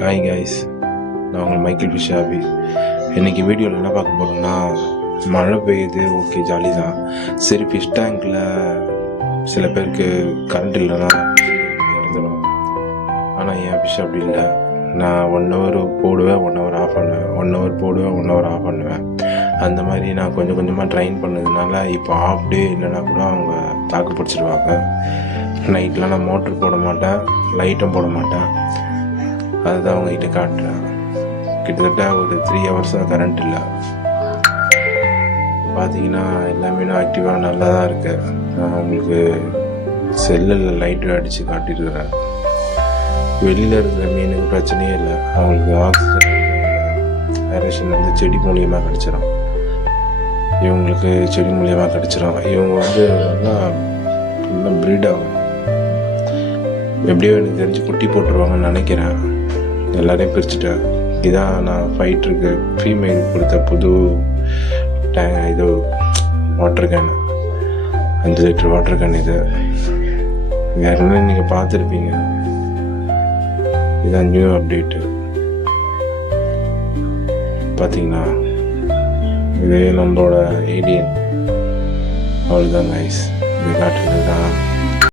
Hi guys, நான் உங்கள் Michael ஃபிஷாபி. இன்றைக்கி வீடியோவில் என்ன பார்க்க போகிறோம்னா, மழை பெய்யுது, ஓகே ஜாலி தான். சரி, ஃபிஷ் டேங்கில் சில பேருக்கு கரண்ட் இல்லைன்னா இறந்துடும். ஆனால் என் ஃபிஷ் அப்படி இல்லை. நான் 1 ஹவர் போடுவேன், 1 ஹவர் ஆஃப் பண்ணுவேன், 1 ஹவர் போடுவேன், 1 ஹவர் ஆஃப் பண்ணுவேன். அந்த மாதிரி நான் கொஞ்சம் கொஞ்சமாக ட்ரைன் பண்ணதுனால இப்போ ஆஃப் டே இல்லைன்னா கூட அவங்க தாக்கு பிடிச்சிடுவாங்க. நைட்டில் நான் மோட்ரு போட மாட்டேன், லைட்டும் போட மாட்டேன். அதுதான் அவங்ககிட்ட காட்டுறேன். கிட்டத்தட்ட ஒரு 3 ஹவர்ஸாக கரண்ட் இல்லை. பார்த்தீங்கன்னா எல்லாமே ஆக்டிவாக நல்லா தான் இருக்குது. நான் உங்களுக்கு செல்லில் லைட்டு அடித்து காட்டியிருக்கிறேன். வெளியில் இருக்கிற மீனுக்கு பிரச்சனையே இல்லை. அவங்களுக்கு ஆக்சிஜன் ஏரேஷன் வந்து செடி மூலியமாக கிடச்சிடும். இவங்களுக்கு செடி மூலியமாக கிடச்சிடும். இவங்க வந்து நல்லா ப்ரீட் ஆகும். எப்படியோ எனக்கு தெரிஞ்சு குட்டி போட்டுருவாங்கன்னு நினைக்கிறேன். எல்லாரையும் பிரிச்சுட்டேன். இதான் நான் ஃபைட்டருக்கு ஃபீமேல் கொடுத்த புது இது water can, 5 litre water can. இது ஏற்கனவே நீங்கள் பார்த்துருப்பீங்க. இதான் நியூ அப்டேட்டு. பார்த்தீங்கன்னா இது நம்மளோட ஏலியன். அவ்வளோதான் கைஸ், இது காட்டுறது தான்.